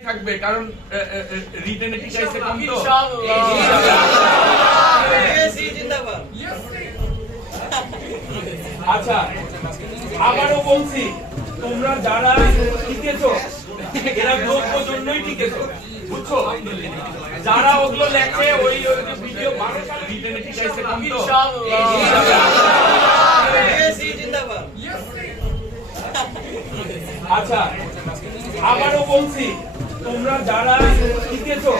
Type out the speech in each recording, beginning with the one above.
থাকবে কারণ রিটেন এটিকাইসে কম তো আচ্ছা আবারও বলছি তোমরা যারা টিকেছো এরা গ্রুপ জন্যই টিকেছো বুঝছো যারা ওগুলো লেখে ওই যে ভিডিও 12 সাল রিটেন এটিকাইসে কম তো আচ্ছা আবারও বলছি তোমরা যারা টিকেছো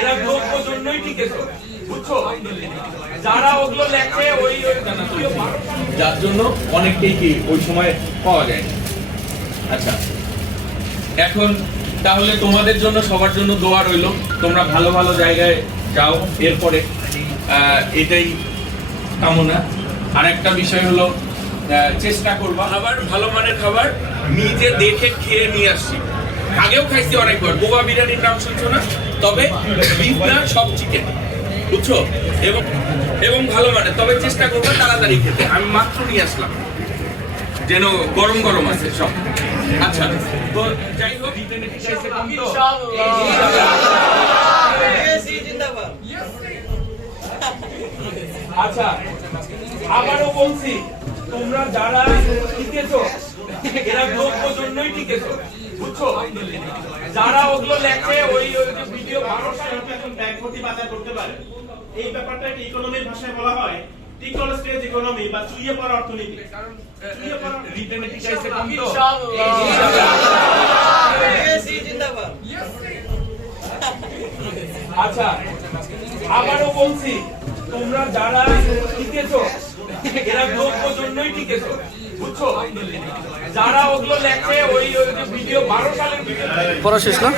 এরা গ্রুপ জন্যই টিকেছো বুঝছো যারা ওগুলো লেখে ওই ভিডিও 12 সাল যার জন্য অনেকটাই কি ওই সময় পাওয়া যায়। আচ্ছা এখন তাহলে তোমাদের জন্য সবার জন্য দোয়া রইল, তোমরা ভালো ভালো জায়গায় যাও। এরপরে এটাই কামনা। আর একটা বিষয় হলো চেষ্টা করবা খাবার ভালো মানের খাবার নিজে দেখে খেয়ে নিয়ে আসছি। আগেও খাইছি অনেকবার, বোবা বিরিয়ানির নাম শুনছো না? তবে বিফ না, সব চিকেন, বুঝছো? এবং ভালো মানের, তবে চেষ্টা করবো তাড়াতাড়ি খেতে। আমি মাত্র নিয়ে আসলাম, যেন গরম গরম আছে সব। আচ্ছা তো যাই হোক, আচ্ছা আবারও বলছি তোমরা যারা টিকেছো এরা গ্রুপ জন্যই টিকেছো বুঝছো যারা ওগুলো লেখে ওই যে ভিডিও 12 সাল ব্যাকগতি বাজার করতে পারে। এই ব্যাপারটা ইকোনমির ভাষায় বলা হয় টিকল স্টেজ ইকোনমি বা চুইয়ে পড়া অর্থনীতি। কারণ রিটেন এটিকাইসে কম তো আচ্ছা আবারও বলছি তোমরা যারা টিকেছো এরা গ্রুপ জন্যই টিকেছো বুঝছো যারা ওগুলো লেখে ওই যে ভিডিও 12 সালের ভিডিও পড়া শেষ না?